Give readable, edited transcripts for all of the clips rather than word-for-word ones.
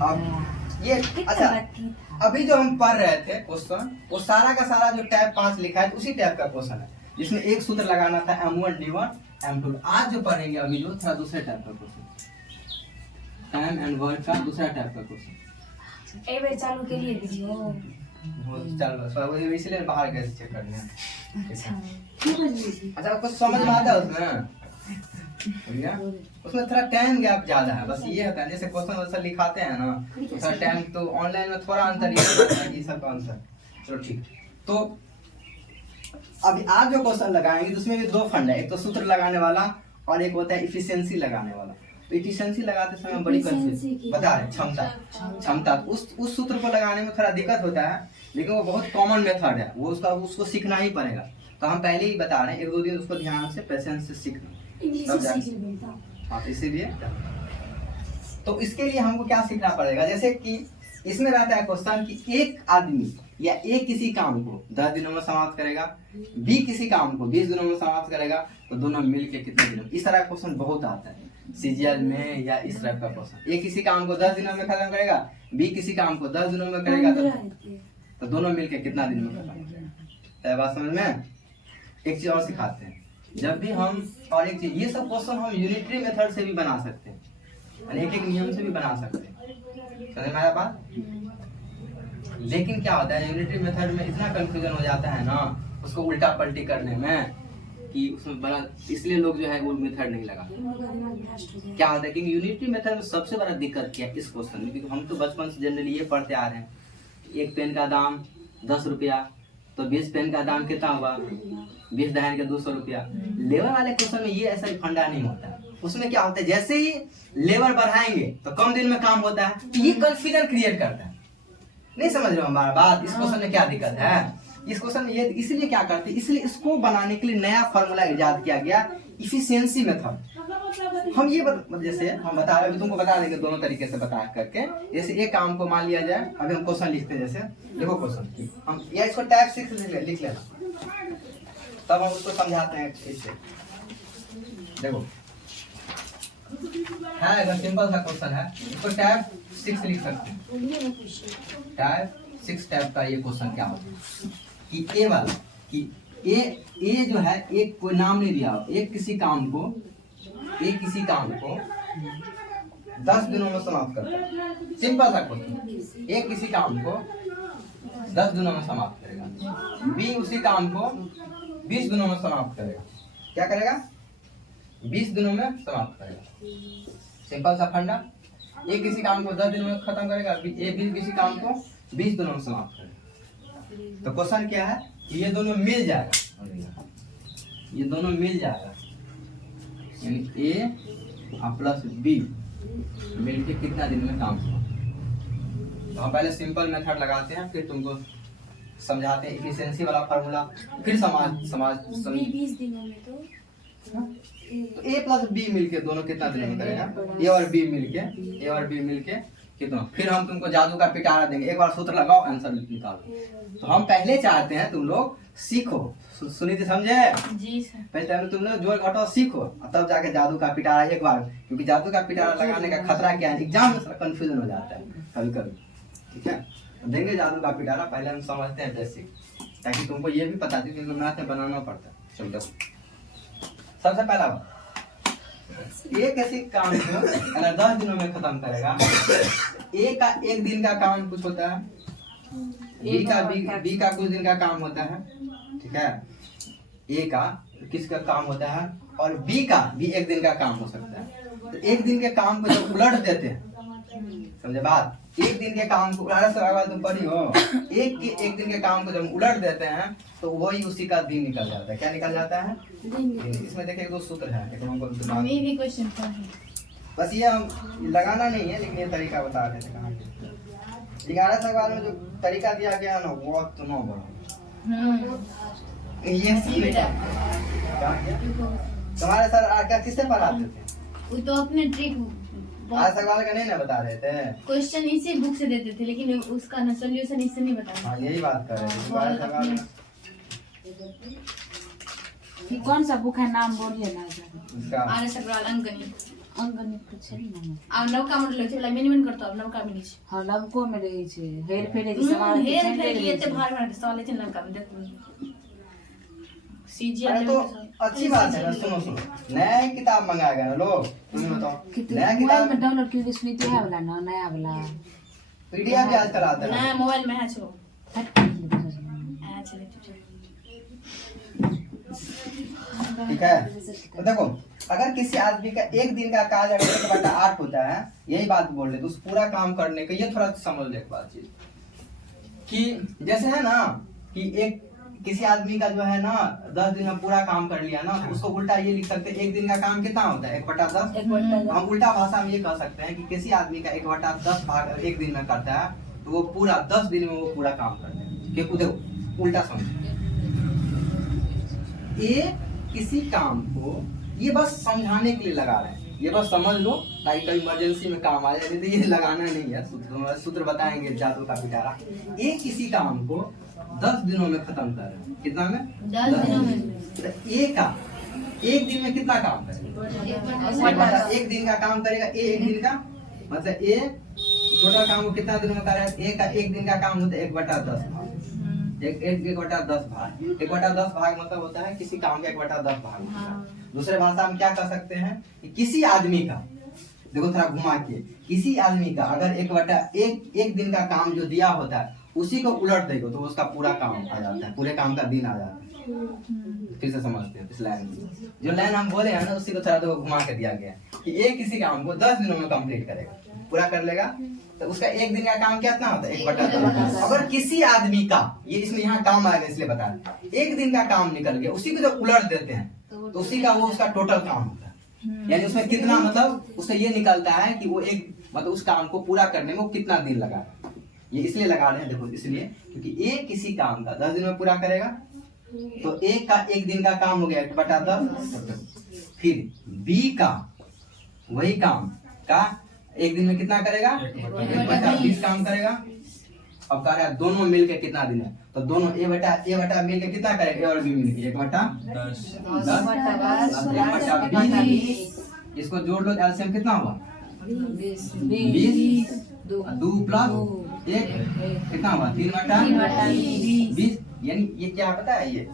अब ये अच्छा, अभी जो हम पढ़ रहे थे क्वेश्चन, वो सारा का सारा जो टैब 5 लिखा है उसी टैब का क्वेश्चन है, जिसमें एक सूत्र लगाना था M1 D1 M2। आज जो पढ़ेंगे अभी जो थोड़ा दूसरे टाइप का क्वेश्चन, टाइम एंड वर्क का दूसरा टाइप का क्वेश्चन। एक बार चालू के लिए वीडियो वो चल सब इसलिए बाहर कैसे चेक करने हैं। अच्छा आपको समझ में आता है उसमें? भैया उसमें थोड़ा टाइम गैप ज्यादा है, बस ये होता है। जैसे क्वेश्चन आंसर लिखाते हैं ना, थोड़ा टाइम तो ऑनलाइन में थोड़ा अंतर ये होता है कि सब का आंसर। चलो ठीक, तो अभी आज जो क्वेश्चन लगाएंगे उसमें भी 2 फंड है, एक तो सूत्र लगाने वाला और एक होता है इफिशिएंसी लगाने वाला। तो इफिशिएंसी लगाते समय बड़ी कंफ्यूजन बता रहे, क्षमता उस सूत्र को लगाने में थोड़ा दिक्कत होता है, लेकिन वो बहुत कॉमन मेथड है, वो उसको सीखना ही पड़ेगा। तो हम पहले ही बता रहे हैं, 1-2 दिन उसको ध्यान से पेशेंस से सीखना। हाँ तो इसीलिए तो इसके लिए हमको क्या सीखना पड़ेगा, जैसे कि इसमें रहता है क्वेश्चन कि एक आदमी या एक किसी काम को 10 दिनों में समाप्त करेगा, बी किसी काम को 20 दिनों में समाप्त करेगा, तो दोनों मिलके कितने दिनों। इस तरह का क्वेश्चन बहुत आता है सीजीएल में, या इस तरह का क्वेश्चन। एक किसी काम को 10 दिनों में खत्म करेगा, बी किसी काम को 10 दिनों में करेगा, तो दोनों मिलके कितना दिन में खत्म करेगा। बात समझ में? एक चीज और सिखाते हैं, जब भी हम, और एक चीज, ये सब क्वेश्चन हम यूनिटरी मेथड से भी बना सकते हैं, एक नियम से भी बना सकते हैं। समझ में आया बात? लेकिन क्या होता है, यूनिटरी मेथड में इतना कंफ्यूजन हो जाता है ना, उसको उल्टा पलटी करने में, कि उसमें बड़ा, इसलिए लोग जो है वो मेथड नहीं लगाते। क्या होता है कि यूनिटरी मेथड में सबसे बड़ा दिक्कत क्या है इस क्वेश्चन में, क्योंकि हम तो बचपन से जनरली ये पढ़ते आ रहे हैं, एक पेन का दाम 10 रुपया, तो 20 पेन का दाम कितना हुआ, 20 दहाई के 200 रुपया। लेबर वाले क्वेश्चन में ये ऐसा फंडा नहीं होता है। उसमें क्या होता है, जैसे ही लेबर बढ़ाएंगे तो कम दिन में काम होता है, तो ये कंफ्यूजन क्रिएट करता है। नहीं समझ रहे हो हमारा बात? इस क्वेश्चन में क्या दिक्कत है, इस क्वेश्चन में ये इसलिए क्या करते हैं, इसलिए इसको बनाने के लिए नया फॉर्मूला इजाद किया गया, इफिशिएंसी मेथड। हम ये जैसे हम बता रहे, तुमको बता देंगे दोनों तरीके से बता करके। जैसे एक काम को मान लिया जाए, अभी हम क्वेश्चन लिखते हैं, जैसे देखो क्वेश्चन हम या इसको टैब 6 लिख लेना, तब हम उसको समझाते हैं इससे। देखो है, अगर सिंपल सा क्वेश्चन है, इसको टैब 6 लिख सकते हैं। टैब 6 टैब का ये क्वेश्चन क्या होता है कि ए वाला, कि ए जो है, एक कोई नाम नहीं दिया, एक किसी काम को 10 दिनों में समाप्त करता है। सिंपल सा क्वेश्चन, एक किसी काम को 10 दिनों में समाप्त करेगा, बी उसी काम को 20 दिनों में समाप्त करेगा। क्या करेगा? 20 दिनों में समाप्त करेगा। सिंपल सा फंडा, एक किसी काम को 10 दिनों में खत्म करेगा, बी किसी काम को 20 दिनों में समाप्त करेगा। तो क्वेश्चन क्या है कि ये दोनों मिल जाएगा, ये दोनों मिल जाएगा, यानी ए प्लस बी मिलके कितना दिन में काम होगा। तो हम पहले सिंपल मेथड लगाते हैं, फिर तुमको समझाते हैं इफिशिएंसी वाला फार्मूला, फिर समाज 20 दिनों में तो ए प्लस बी मिलके दोनों कितना दिन में करेगा, ए और बी मिलके कितना। फिर हम तुमको जादू का पिटारा देंगे, एक बार सूत्र लगाओ, आंसर निकालो। तो हम पहले चाहते हैं तुम लोग सीखो, सुनीति समझे जी सर। पहले तुम लोग जोड़ घटाओ सीखो, तब जाके जादू का पिटारा एक बार, क्योंकि जादू का पिटारा लगाने का खतरा क्या है, एग्जाम में कंफ्यूजन हो जाता है कभी कभी। ठीक है, देंगे जादू का पिटारा, पहले हम समझते हैं बेसिक, ताकि तुमको ये भी पता चले, क्योंकि मैथ में बनाना पड़ता है। चलो सबसे पहला बात, एक ऐसी काम को अगर 10 दिनों में खत्म करेगा, ए का 1 दिन का काम कुछ होता है, बी का कुछ दिन का काम होता है, ठीक है, ए का किसका काम होता है, और बी 1 दिन का काम हो सकता है। तो 1 दिन के काम को जब उलट देते हैं, समझे बात, 1 दिन के काम को तुम पढ़ी हो, एक दिन के काम को जब उलट देते हैं तो वही उसी का दिन निकल जाता है। क्या निकल जाता है? इसमें देखिए 2 सूत्र है, भी क्वेश्चन बस ये हम लगाना नहीं है, लेकिन ये तरीका बता रहे थे कहाँ 11 सवाल में जो तरीका दिया गया है ना, वो तो नो बड़ा ये तुम्हारे सर आगे किससे पढ़ाते थे? वो तो अपने ट्रिक आज सवाल का नहीं ना बता रहे थे, क्वेश्चन इसी बुक से देते थे, लेकिन उसका ना सॉल्यूशन इससे नहीं बता। हाँ यही बात कर रहे थे। कौन सा बुक है, नाम बोलिए ना। उसका आर्य अग्रवाल अंकनी। અંગને પૂછે ને આ નવકા મોડલ છે પેલા મિનિમમ કરતો નવકા મિનિ છે હા લવકો મે રહી છે હેર ફેરે की सवाल हे ये ते भार भार सवाल है नवका में देखो सीजीआर अरे तो अच्छी बात है ना, सुनो सुनो, नया ही किताब मंगाएगा ना लोग, तुम्हें बताओ नया मोबाइल किताब में डाउनलोड की सुनीति है वाला ना नया वाला पीडीएफ भी आजकल आता है ना ना। मोबाइल में है छो हट कर ले आ चले ठीक है, तो देखो अगर किसी आदमी का एक दिन का कार्य अगर 1/8 होता है, यही बात बोल रहे तो उस पूरा काम करने का, ये थोड़ा समझ ले एक बात चीज कि जैसे है ना कि एक किसी आदमी का जो है ना 10 दिन में पूरा काम कर लिया ना, तो उसको उल्टा ये लिख सकते हैं एक दिन का काम कितना होता है 1/10। हम उल्टा भाषा में ये कह सकते हैं कि किसी आदमी का 1/10 भाग एक दिन में करता है तो वो पूरा 10 दिन में वो पूरा काम करते हैं। क्योंकि देखो उल्टा समझो, ये किसी काम को ये बस समझाने के लिए लगा रहे हैं, ये बस समझ लो ताकि कभी इमरजेंसी में काम आ जाए, नहीं तो ये लगाना नहीं है। सूत्र बताएंगे जादू का पिटारा। ये किसी काम को 10 दिनों में खत्म कर रहे हैं। कितना में? 10 दिनों में। तो एक दिन में कितना काम करेगा? एक दिन का काम करेगा, एक दिन का मतलब ए टोटल काम को कितना दिनों में कर रहा है? एक दिन का काम होता है 1/10 भाग। 1/10 भाग 1/10 भाग मतलब होता है किसी काम का 1/10 भाग होता है। दूसरे भाषा में क्या कह सकते हैं कि किसी आदमी का, देखो थोड़ा घुमा के, किसी आदमी का अगर एक दिन का काम जो दिया होता है उसी को उलट देगा तो उसका पूरा काम आ जाता है, पूरे काम का दिन आ जाता है। फिर से समझते हैं इस लाइन में, जो लाइन हम बोले हैं ना उसी को थोड़ा तो घुमा के दिया गया है कि एक किसी काम को 10 दिनों में कंप्लीट करेगा, पूरा कर लेगा, तो उसका एक दिन का काम कितना होता है 1/10। अगर किसी आदमी का, ये इसमें यहाँ काम आएगा इसलिए बता रहे, एक दिन का काम निकल गया उसी को जब उलट देते हैं तो उसी का वो उसका टोटल काम होता है। यानी उसमें कितना मतलब उससे ये निकलता है कि वो एक मतलब उस काम को पूरा करने में वो कितना दिन लगा। ये इसलिए लगा रहे हैं देखो, इसलिए क्योंकि ए किसी काम का 10 दिन में पूरा करेगा तो एक का एक दिन का काम हो गया 1/10। फिर बी का वही काम का एक दिन में कितना करेगा 1/20 काम करेगा। अब कह रहा है दोनों मिलके कितना दिन है, तो दोनों ए बटा मिलके कितना करेगा, ए और बी मिलके 1/10 इसको जोड़ लो, एलसीएम कितना हुआ 20 2 प्लस 1 कितना हुआ 3/20। यानी ये क्या पता है, ये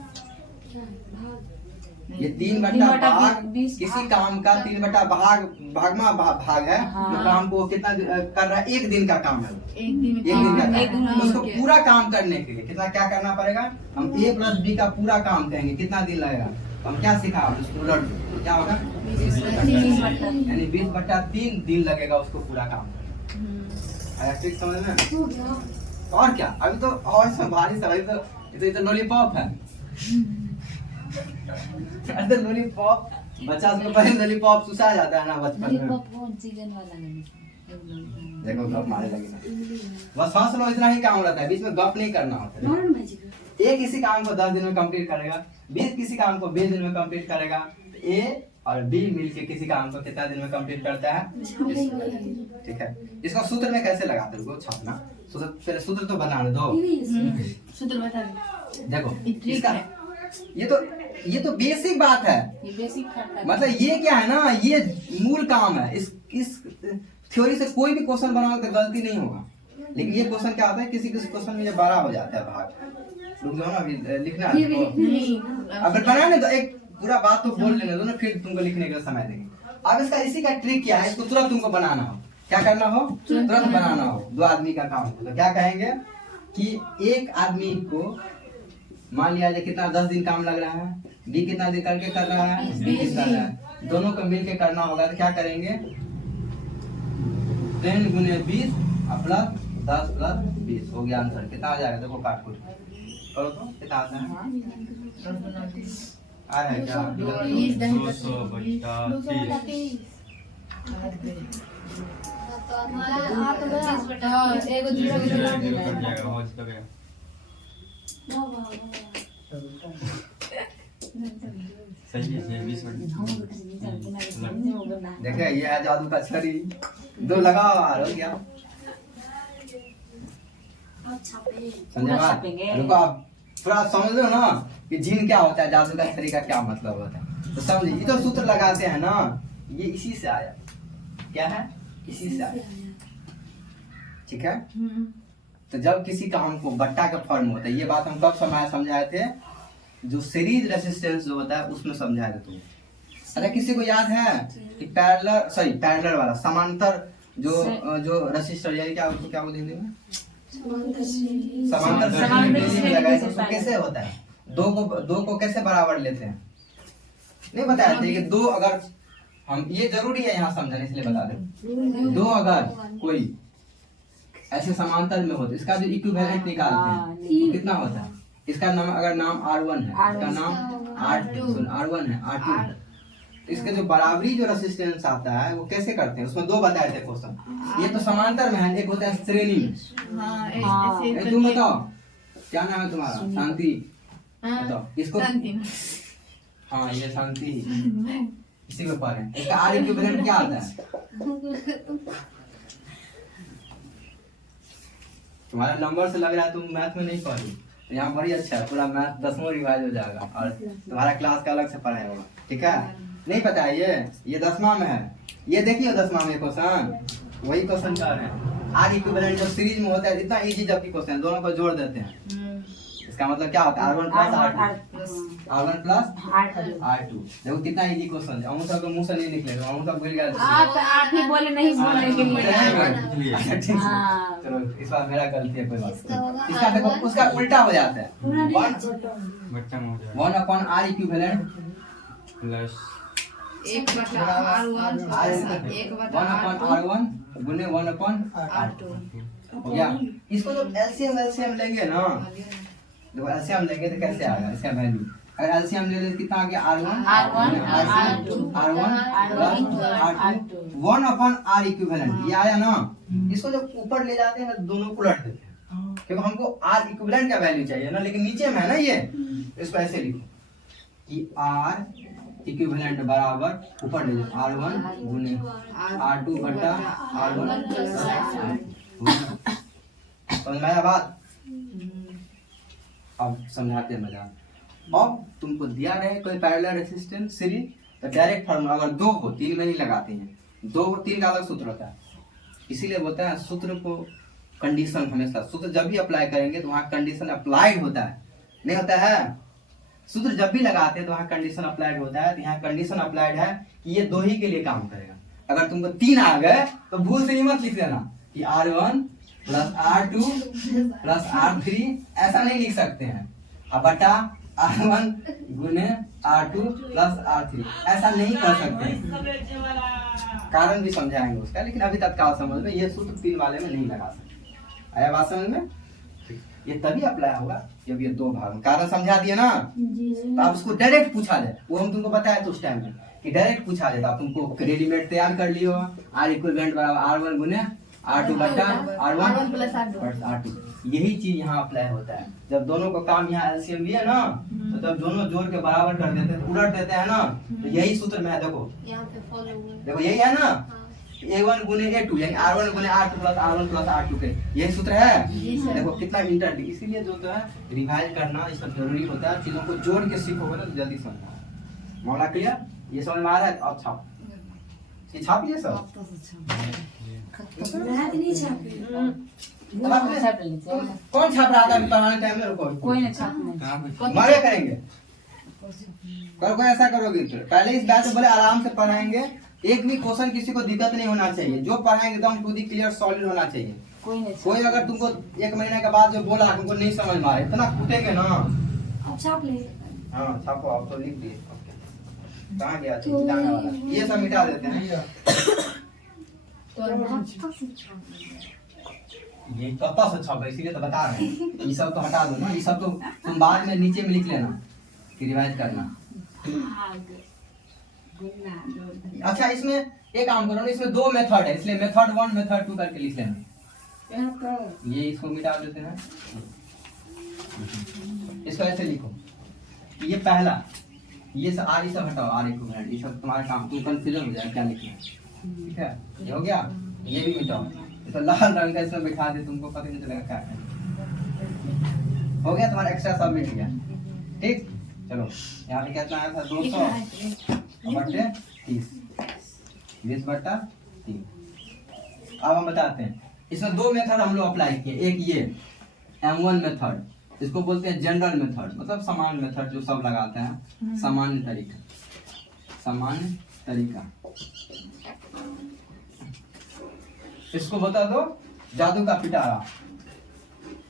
3/भाग किसी काम का 3/भाग है जो काम को कितना कर रहा है, एक दिन का काम है, एक दिन का काम। उसको पूरा काम करने के लिए कितना क्या करना पड़ेगा, हम a + b का पूरा काम करेंगे, कितना दिन लगेगा, हम क्या सीखा उसको उलट दो, तो क्या होगा 20/3 यानी 20/3 दिन लगेगा उसको पूरा काम करने। आया ठीक समझ में? और क्या अभी तो और इसमें भारी सा, ये तो लॉलीपॉप है। अरे लॉलीपॉप बच्चा से पहले लॉलीपॉप चूसा जाता है ना बचपन में। देखो गप मारे लगे ना, बस हंस लो, इतना ही काम रहता है, बीच में गप नहीं करना होता है। ए किसी काम को 10 दिन में कंप्लीट करेगा, बी किसी काम को 20 दिन में कंप्लीट करेगा, ए और बी मिलके किसी काम को कितना दिन में कंप्लीट करता है। ठीक है, इसको सूत्र में कैसे लगाते हो छापना, सूत्र तो बताने दो। सूत्र बता देखो इसका ये तो बेसिक बात है, ये बेसिक मतलब ये क्या है ना, ये मूल काम है। इस थ्योरी से कोई भी क्वेश्चन बनाओ तो गलती नहीं होगा, लेकिन ये क्वेश्चन क्या होता है किसी क्वेश्चन में ये बड़ा हो जाता है भाग, रुक जाओ ना अभी लिखना है तो। अगर बनाने तो एक पूरा बात तो बोल लेने दो ना, फिर तुमको लिखने का समय देंगे। अब इसका इसी का ट्रिक क्या है, इसको तुरंत तुमको बनाना हो, क्या करना हो तुरंत बनाना हो। 2 आदमी का काम हो तो क्या कहेंगे कि एक आदमी को मान लिया जाए कितना 10 दिन काम लग रहा है, बी कितना दिन करके कर रहा है 20 कर रहा है, दोनों को मिलके करना होगा तो क्या करेंगे 10 × 20 प्लस 10 + 20 हो गया आंसर। कितना आ जाएगा देखो, काट करो तो कितना आता है, आ रहा है क्या 200 सही है 20 मिनट। देखिए ये है जादू का छड़ी, 2 लगाओ और हो गया। समझे बात? रुको आप पूरा समझ लो ना कि जिन क्या होता है, जादू का छड़ी का क्या मतलब होता है, तो समझिए। ये तो सूत्र लगाते हैं ना, ये इसी से आया। क्या है, इसी से आया। ठीक है, तो जब किसी का हमको बट्टा का फॉर्म होता है, ये बात हम कब समझाए थे, जो सीरीज रेसिस्टेंस जो होता है उसमें समझाए थे तुम। अच्छा किसी को याद है कि पैरेलल वाला समांतर जो रेसिस्टर, यानी क्या उसको क्या बोलते हैं हिंदी में, समांतर श्रेणी में कैसे होता है, दो को कैसे बराबर लेते हैं, नहीं बताया थे कि दो, अगर हम, ये जरूरी है यहाँ समझना इसलिए बता दे, दो अगर कोई ऐसे समांतर में हो तो इसका जो इक्विवेलेंट निकालते हैं तो कितना होता है, इसका नाम अगर नाम R1 है, इसका नाम R1 है, R2 है, तो इसके जो बराबरी जो रेसिस्टेंस आता है वो कैसे करते हैं, उसमें दो बताए थे क्वेश्चन। ये तो समांतर में है, एक होता है श्रेणी में। तुम बताओ क्या नाम है तुम्हारा, शांति, बताओ इसको। हाँ ये शांति, इसी के ऊपर है, इसका R इक्विवेलेंट क्या आता है, तुम्हारा नंबर से लग रहा है तुम मैथ में नहीं पढ़ी, तो यहाँ बड़ी अच्छा है, पूरा मैथ 10वां रिवाइज हो जाएगा और तुम्हारा क्लास का अलग से पढ़ाई होगा। ठीक है, नहीं पता है ये 10वां में है, ये देखिए 10वां में क्वेश्चन, वही क्वेश्चन कर रहे हैं। आर इक्विवेलेंट जो सीरीज में होता है इतना इजी, जबकि क्वेश्चन दोनों को जोड़ देते हैं, इसका मतलब क्या होता है, R1 प्लस R2। देखो कितना इजी क्वेश्चन है, हम सब मुंह से नहीं निकलेगा, हम सब भूल गए। आप ही बोले नहीं बोलने के लिए। चलो इस बार मेरा गलती है, कोई बात नहीं। इसका देखो उसका उल्टा हो जाता है, 1/R इक्विवेलेंट प्लस 1/R1 गुने 1/R2 हो गया। इसको जब एलसीएम लेंगे ना, देखो एलसीएम लेंगे तो कैसे आएगा इसका वैल्यू, अगर एलसीएम ले लेते कितना आ गया, R1 R2 1/R इक्विवेलेंट, ये आया ना। इसको जब ऊपर ले जाते हैं ना दोनों उलट देते हैं, क्योंकि हमको R इक्विवेलेंट का वैल्यू चाहिए ना, लेकिन नीचे में है ना ये, इसको ऐसे लिखो कि R इक्विवेलेंट बराबर ऊपर ले जाओ R1 गुने R2 बटा R1। समझ में आया बात, अब समझाते हैं मजा। अब तुमको दिया रहे कोई पैरेलल रेसिस्टेंस सीरीज, तो डायरेक्ट फार्मूला, अगर दो हो, तीन में नहीं लगाते हैं, दो हो तीन का अलग सूत्र होता है, इसीलिए बोलते हैं सूत्र को कंडीशन, हमेशा सूत्र जब भी अप्लाई करेंगे तो वहाँ कंडीशन अप्लाइड होता है, नहीं होता है, सूत्र जब भी लगाते हैं तो वहाँ कंडीशन अप्लाइड होता है। तो यहाँ कंडीशन अप्लाइड है कि ये दो ही के लिए काम करेगा। अगर तुमको तीन आ गए तो भूल से ही मत लिख देना कि R1 plus R2 plus R3, ऐसा नहीं लिख सकते हैं, अब बटा R1 गुने R2 प्लस R3, ऐसा नहीं कर सकते हैं, कारण भी समझाएंगे उसका, लेकिन अभी तत्काल समझ में ये सूत्र तीन वाले में नहीं लगा सकते। आया बात समझ में, ये तभी अप्लाई होगा जब ये दो भाग, कारण समझा दिए ना, तो आप उसको डायरेक्ट पूछा जाए, वो हम तुमको बताया तो उस टाइम में कि डायरेक्ट पूछा जाता, आप तुमको रेडीमेड तैयार कर लियो, R इक्विवेलेंट बराबर R1 गुने R2 बटा R1 प्लस R2। यही चीज यहाँ अप्लाई होता है, जब दोनों को काम यहाँ एलसीएम लिया ना, तो जब दोनों जोड़ के बराबर कर देते हैं, उलट देते हैं ना, तो यही सूत्र में है। देखो यही है ना, A1 गुने A2 यानी R1 गुने R2 plus R1 plus R2 के यही सूत्र है। देखो कितना इंटर, इसीलिए जो तो है रिवाइज करना ये सब जरूरी होता है, चीजों को जोड़ के सीखोगे ना तो जल्दी समझना। मामला क्लियर, ये समझ में आ रहा है, अब छाप, ये छापिए सब, कौन छाप रहा था अभी पढ़ाने टाइम में, रुको कोई नहीं छापने, मरे करेंगे, कल कोई ऐसा करोगे तो पहले इस बैच में बोले आराम से पढ़ाएंगे, एक भी क्वेश्चन किसी को दिक्कत नहीं होना चाहिए, जो पढ़ाएंगे एकदम टू दी क्लियर सॉलिड होना चाहिए। कोई अगर तुमको एक महीने के बाद जो बोला तुमको नहीं समझ में आए, इतना कूटेंगे ना। अब छाप ले, हाँ छापो, आप तो लिख दिए, कहाँ गया मिटाने वाला, ये सब मिटा देते हैं। ये कत्ता से छाप, इसीलिए तो बता रहे हैं, ये सब तो हटा दो ना, ये सब तो तुम बाद में नीचे में लिख लेना कि रिवाइज करना। अच्छा इसमें एक काम करो ना, इसमें दो मेथड है, इसलिए मेथड 1 मेथड 2 करके लिख लेना। ये इसको मिटा देते हैं, इसको ऐसे लिखो, ये पहला, ये सब आर, ये सब हटाओ, आर इक्विवेलेंट, ये सब तुम्हारा काम, तुम कंफ्यूजन हो जाए क्या लिखना है, ठीक है, ये हो गया, ये भी मिटाओ, तो लाल रंग का इसमें बिठा दे, तुमको पता नहीं चलेगा क्या है। हो गया तुम्हारा एक्स्ट्रा सब मिट गया, ठीक। चलो यहाँ पे कितना आया था, 200 बटे 30, 20 बटा 3। अब हम बताते हैं, इसमें 2 मेथड हम लोग अप्लाई किए। एक ये M1 मेथड, इसको बोलते हैं जनरल मेथड, मतलब सामान्य मेथड जो सब लगाते हैं, सामान्य तरीका, सामान्य तरीका। इसको बता दो जादू का पिटारा,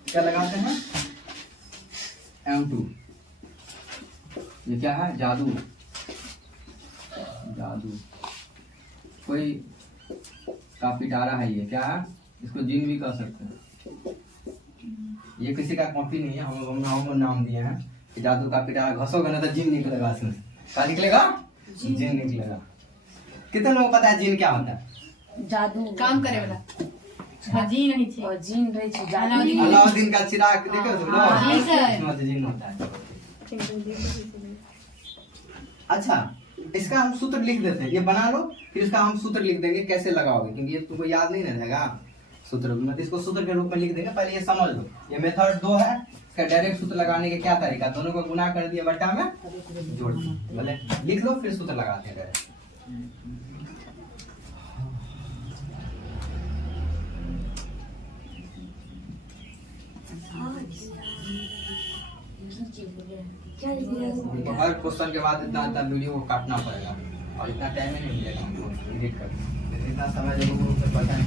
क्या लगाते हैं M2। ये क्या है, जादू, जादू कोई का पिटारा है, ये क्या है, इसको जिन भी कह सकते हैं। ये किसी का कॉपी नहीं है, हम नाम दिए हैं कि जादू का पिटारा, घसोगे ना तो जिन निकलेगा, इसमें क्या निकलेगा, जिन निकलेगा। कितने लोगों को पता है जिन क्या होता है? जादू काम करे वाला जी नहीं छे और जीन रहे छे जादू। अलाउद्दीन का चिराग देखे हो तुम लोग? जी सर। इसमें तो जिन होता है। अच्छा, इसका हम सूत्र लिख देते हैं, ये बना लो, फिर इसका हम सूत्र लिख देंगे कैसे लगाओगे, क्योंकि ये तुमको याद नहीं रहेगा सूत्र में, तो इसको सूत्र के रूप में लिख देंगे। पहले ये समझ लो, ये मेथड 2 है, इसका डायरेक्ट सूत्र लगाने के क्या तरीका, दोनों को गुना कर दिया बट्टा में जोड़ दिया, बोले लिख लो, फिर सूत्र लगाते हैं डायरेक्ट। हर क्वेश्चन के बाद इतना इतना वीडियो को काटना पड़ेगा, और इतना टाइम ही नहीं मिलेगा हमको एडिट करने, इतना समय लोगों को पता नहीं।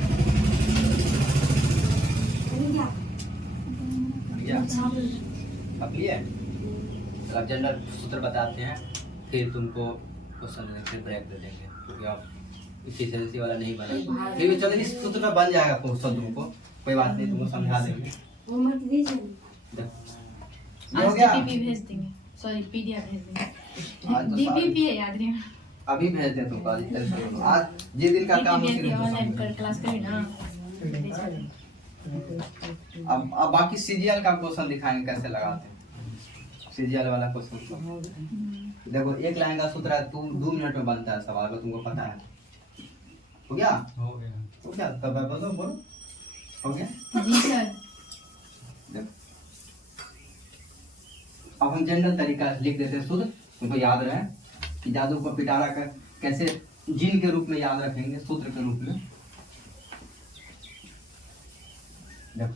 अब लिए अब जनरल सूत्र बताते हैं, फिर तुमको क्वेश्चन फिर ब्रेक दे देंगे, क्योंकि आप इसी वाला नहीं बना, फिर भी चलो इस सूत्र में बन जाएगा क्वेश्चन तुमको, कोई बात नहीं, तुमको समझा देंगे। आज डीपीपी भेज देंगे, सॉरी पीडीएफ भेज देंगे, डीपीपी है याद नहीं, अभी भेज दे तुमको, आज जिस दिन का काम उसी दिन ऑनलाइन कर क्लास करी ना। अब बाकी सीजीएल का क्वेश्चन दिखाएंगे कैसे लगाते हैं, सीजीएल वाला क्वेश्चन। देखो एक लाइन का सूत्र है, 2 मिनट में बनता है सवाल, अगर तुमको पता है। हो गया, हो गया, हो गया, तब बोलो बोलो, हो गया जी सर। देखो अब हम जनरल तरीका लिख देते हैं सूत्र, तुमको याद रहे कि जादू को पिटारा का कैसे जिन के रूप में याद रखेंगे, सूत्र के रूप में। देखो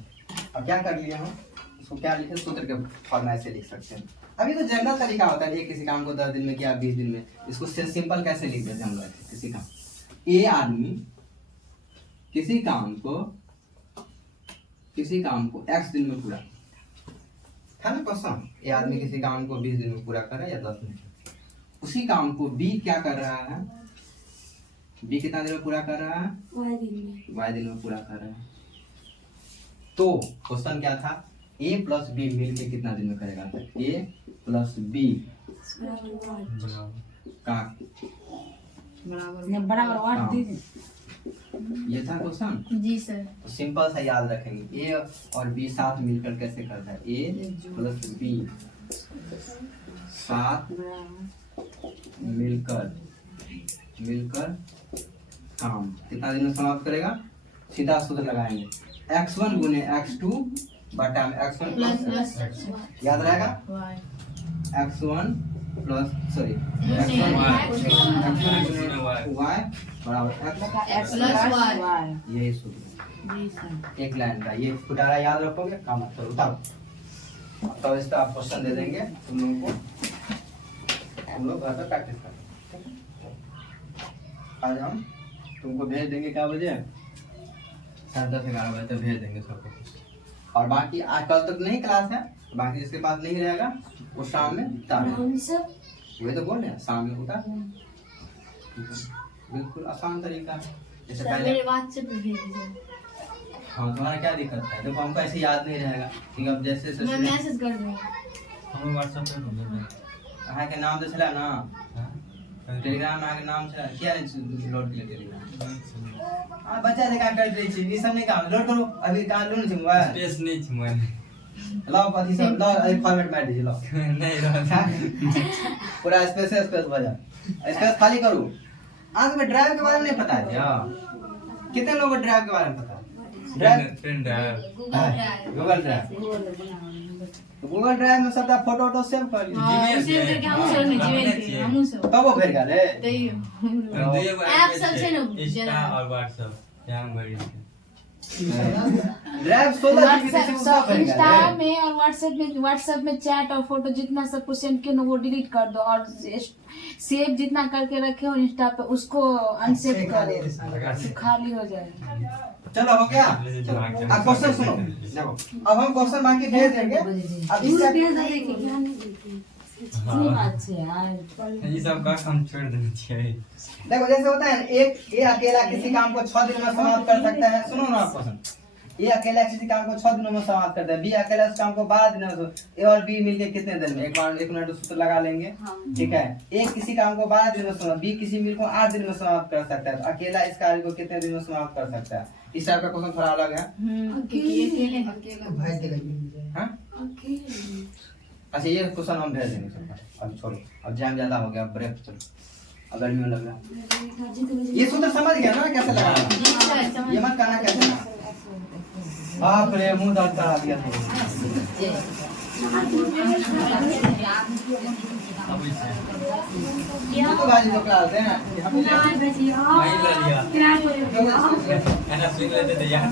अब क्या कर लिया हम, इसको क्या लिखे, सूत्र के फॉर्मेट से लिख सकते हैं। अभी तो जनरल तरीका होता है, ये किसी काम को 10 दिन में किया, 20 दिन में, इसको सिंपल कैसे लिख देते हैं हम लोग, किसी काम, ए आदमी किसी काम को x दिन में पूरा था ना क्वेश्चन, ये आदमी किसी काम को 20 दिन में पूरा कर रहा है या 10 दिन, उसी काम को b क्या कर रहा है, b कितना दिन में पूरा कर रहा है, y दिन में पूरा कर रहा है। तो क्वेश्चन क्या था, a प्लस b मिल के कितना दिन में करेगा, तो a प्लस b का बराबर 8 दिन। ये था क्वेश्चन। जी सर। तो सिंपल सा याद रखेंगे, ए और बी साथ मिलकर कैसे करता है, ए प्लस बी साथ मिलकर काम कितना दिन में समाप्त करेगा, सीधा सूत्र लगाएंगे, x1 गुने x2 बटा में x1 प्लस याद रहेगा, x1 plus sorry x1 y बराबर x प्लस y। यही सूत्र जी सर। एक लाइन का, ये पिटारा याद रखोगे, काम तो उतारो, तो इसका आप क्वेश्चन दे देंगे तुम लोगों को, तुम लोग घर पर प्रैक्टिस करो। आज हम तुमको भेज देंगे क्या बजे, 10:30-11 बजे तक भेज देंगे सबको, और बाकी आज कल तक नहीं क्लास है, बाकी जिसके पास नहीं रहेगा वो शाम में उतार, वही तो बोल रहे हैं, शाम में उतार, बिल्कुल आसान तरीका है। जैसे सर पहले मेरे व्हाट्सएप पे भेज दीजिए। हाँ, तुम्हारा क्या दिक्कत है, देखो हमको ऐसे याद नहीं रहेगा, ठीक है, अब जैसे मैं मैसेज कर दूंगा। हम व्हाट्सएप पे भेज देंगे। अहाँ के नाम तो चला ना, टेलीग्राम में अहाँ के नाम चला, क्या लोड के लिए टेलीग्राम, हाँ बच्चा देखा कर रही थी, ये सब नहीं काम लोड करो, अभी कहाँ लोड नहीं मोबाइल, स्पेस नहीं थी मोबाइल में। लाओ अथी सब लाओ, एक फॉर्मेट मार दीजिए, लाओ नहीं रहा, पूरा स्पेस बजा, स्पेस खाली करो। आज में ड्राइव के बारे में नहीं पता है क्या, कितने लोगों को ड्राइव के बारे में पता है, ड्राइव फ्रेंड है, गूगल ड्राइव। गूगल ड्राइव, तो गूगल ड्राइव में सबटा फोटो वोटो सेव कर ली हाँ उसे करके हमहूँ सब में जीवन के हमहूँ सब तब वो भेज गेले तैयो ऐप सब छै ने इंस्टा जेना और व्हाट्सएप यहाँ भरी है। ड्राइव 16 जीबी से सब भेज इंस्टा गेले में और व्हाट्सएप में चैट और फोटो जितना सब कुछ सेंड किए ना वो डिलीट कर दो और सेव जितना करके रखे हो इंस्टा पे उसको अनसेव कर दो खाली हो जाएगा। चलो हो गया। चलो अब क्वेश्चन सुनो देखो अब हम क्वेश्चन बाकी भेज देंगे अब इससे इतनी बात है यार ये सब का हम छोड़ देना चाहिए। देखो जैसे होता है ना, एक ये अकेला किसी काम को 6 दिन में समाप्त कर सकता है। सुनो ना क्वेश्चन ये अकेला किसी काम को 6 दिनों में समाप्त करता है बी अकेला उस काम को 12 दिनों में ए और बी मिलके कितने दिन में एक मिनट सूत्र लगा लेंगे ठीक है। एक किसी काम को 12 दिन में समाप्त बी किसी मिल को 8 दिन में समाप्त कर सकता है तो अकेला इस कार्य को कितने दिन में समाप्त कर सकता है। इस टाइप का क्वेश्चन थोड़ा अलग है हाँ? अच्छा ये क्वेश्चन हम भेज देंगे सबका। अब छोड़ो अब जाम ज्यादा हो गया ब्रेक चलो अब गर्मी में लग रहा ये सूत्र समझ गया ना कैसे लगाना ये मत कहना कैसे ना बाप रे मुंह दर्द करा दिया तो तो गाजी तो डालते हैं यहाँ पे वही ले लिया है ना स्विंग लेते थे यार